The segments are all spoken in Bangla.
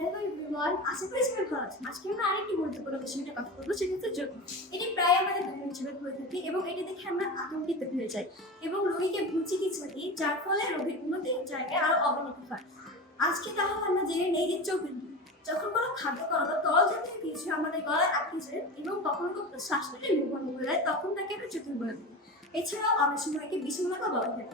হ্যালো এভরিওয়ান, আশা করি সবাই ভালো আছেন। আজকে আমরা আরেকটি গুরুত্বপূর্ণ বিষয়ে কথা বলবো, সেটা হচ্ছে ঝুঁকি। এটি প্রায় আমাদের দৈনন্দিন জীবনে হয়ে থাকে এবং এটি দেখে আমরা আতঙ্কিত হয়ে যাই এবং রোগীকে ভুল চিকিৎসা দিই, যার ফলে রোগীর উন্নতির জায়গায় আরো অবনতি হয়। আজকে তাহলে আমরা জেনে নেই যে চোখের ভুল। যখন কোনো খাদ্যকর বা তরল জাতীয় কিছু আমাদের গলায় আটকে যায় এবং কখনো কখনো শ্বাস নিতে নির্ভর হয়ে যায়, তখন তাকে আমরা চোখের বলে দিই। এছাড়াও অনেক সময় একে বিষণ্ণতা বলা হয়।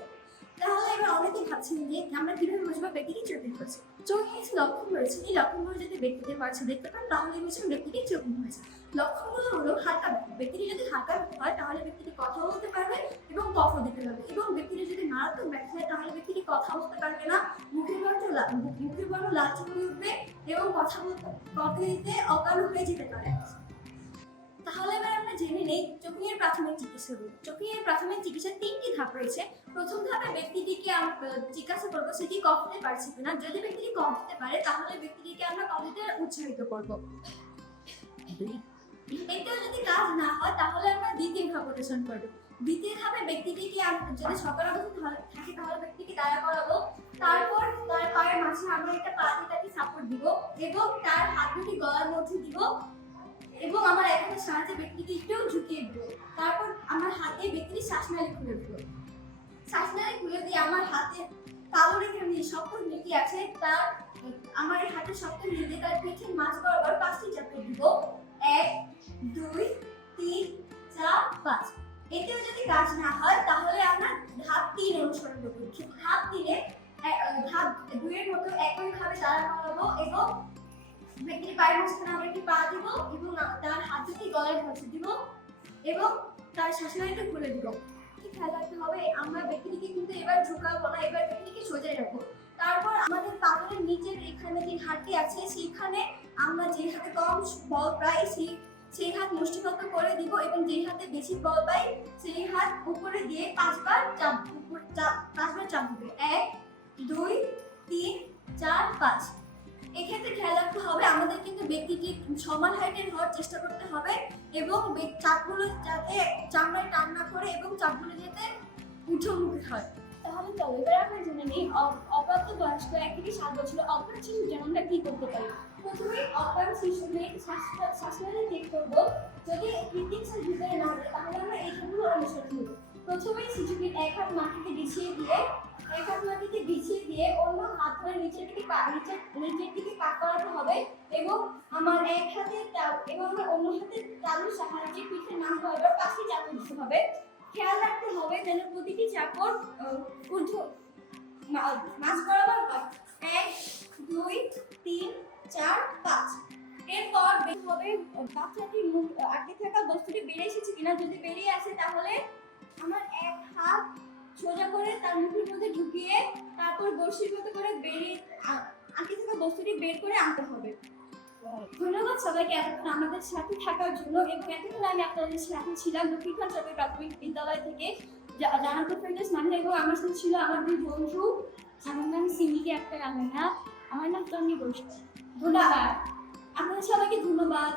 তাহলে এবার অনেকেই ভাবছেন যে আমরা কিভাবে বুঝবো ব্যক্তিটি চোখে হয়েছে। চোখে কিছু লক্ষণ রয়েছে, এই লক্ষণগুলো যদি ব্যক্তিদের কাছে দেখতে পান তাহলে বুঝবেন ব্যক্তিটি চোখে হয়েছে। লক্ষণগুলো হলো হালকা ব্যথা। ব্যক্তিটি যদি হালকা ব্যথা হয় তাহলে ব্যক্তিটি কথা বলতে পারবে এবং কফও দিতে পারবে, এবং ব্যক্তিটি যদি মারাত্মক ব্যথা হয় তাহলে ব্যক্তিটি কথা বলতে পারবে না, মুখের বর্ণ লালচে হয়ে উঠবে এবং কথা দিতে অজ্ঞান হয়ে যেতে পারে। তাহলে এবার আমরা জেনে নেই চোখের প্রাথমিক চিকিৎসা। চোখের প্রাথমিক চিকিৎসার 3টি ধাপ রয়েছে। প্রথম ধাপে ব্যক্তিটিকে আমরা জিজ্ঞাসা করবো সেটি কফ দিতে পারছে কিনা। যদি ব্যক্তিটি কফ দিতে পারে তাহলে ব্যক্তিটিকে আমরা কফ দিতে উৎসাহিত করবো। এতেও যদি কাজ না হয় তাহলে আমরা দ্বিতীয় ধাপ অনুসরণ করবো। দ্বিতীয় ধাপে ব্যক্তিটিকে যদি সকাল অবস্থা থাকে তাহলে ব্যক্তিকে দাঁড়া করাবো। তারপর তার পায়ের মাঝে আমরা একটা পা দিয়ে তাকে সাপোর্ট দিব এবং তার হাত দুটি গলার মধ্যে দিব এবং আমার এক হাতের সাহায্যে ব্যক্তিকে একটু ঝুঁকিয়ে দেবো। তারপর আমার হাতে ব্যক্তির শ্বাসনালী খুলে দেবো। শ্বাসনালী খুলে দিয়ে আমার হাতে কালো রেখার যে শক্ত নীতি আছে তার আমার এই হাতের শক্ত নীতি তার পিঠের মাঝ বরাবর 5টি চাপে দিব। 1 2 3 4 5। এতেও যদি কাজ না হয় তাহলে আমরা ধাপ 3 অনুসরণ করব। ধাপ 3-এ ধাপ 2 এর মতো একইভাবে দাঁড়া করাবো এবং ব্যক্তির পায়ের মাঝখানে আমরা একটি পা দিব এবং তার হাত দুটি গলায় ঘষে দিব এবং তার শ্বাসনালীটা খুলে দিব। খেয়াল রাখতে হবে আমরা ব্যক্তিটিকে কিন্তু এবার ঝুঁকাবো না, এবার ব্যক্তিকে সোজা রাখবো। তারপর আমাদের পাথরের নিচের এখানে যে হাতটি আছে সেখানে আমরা যে হাতে কম বল পাই সেই হাত মুষ্টিবদ্ধ করে দিব এবং যে হাতে বেশি বল পাই সেই হাত উপরে দিয়ে 5বার চাপ দিবে। 1 2 3 4 5। এক্ষেত্রে খেয়াল রাখতে হবে আমাদের কিন্তু ব্যক্তিটি সমান হাইটের হওয়ার চেষ্টা করতে হবে এবং চাপগুলো যাতে চামড়ায় টান না করে এবং চাপগুলো যাতে উঁচুমুখী হয়। তাহলে চলো এবার আমরা জেনে নিই অপ্রাপ্ত বয়স্ক 1 থেকে 7 বছরের অজ্ঞান শিশুর জন্য আমরা কি করতে পারি। প্রথমে অজ্ঞান শিশুদের শ্বাসনালী চেক করবো। যদি কৃত্রিম শ্বাস ভিতরে না যায় তাহলে আমরা এই ধাপগুলো অনুসরণ করব। প্রথমে শিশুকে এক হাত মাটিতে বিছিয়ে দিয়ে অন্য হাত ধরে নিচের দিকে পা করাতে হবে এবং আমার এক হাতে এবং আমার অন্য হাতে তালুর সাহায্যে পিঠের মাঝ বরাবর 5টি চাপড় দিতে হবে। খেয়াল রাখতে হবে যেন প্রতিটি চাপড় মাঝ বরাবর হয়। 1 2 3 4 5। এরপর দেখতে হবে বাচ্চাটির মুখ আটকে থাকা বস্তুটি বেরিয়ে এসেছে কিনা। যদি বেরিয়ে আসে তাহলে আমার এক হাত সোজা করে তার মুখের মধ্যে ঢুকিয়ে তারপর বড়শির মতো করে আটকে থাকা বস্তুটি বের করে আনতে হবে। ধন্যবাদ সবাইকে এতক্ষণ আমাদের সাথে থাকার জন্য এবং এতক্ষণ আমি আপনাদের সাথে ছিলাম দক্ষিণখান সরকারি প্রাথমিক বিদ্যালয় থেকে জানাতো ফ্রেন্ডস মানে এবং আমার সাথে ছিল আমার 2 বন্ধু। আমার নাম সিমিকে একটা আমেনা, আমার নাম তন্নি বসু। ধন্যবাদ আপনাদের সবাইকে, ধন্যবাদ।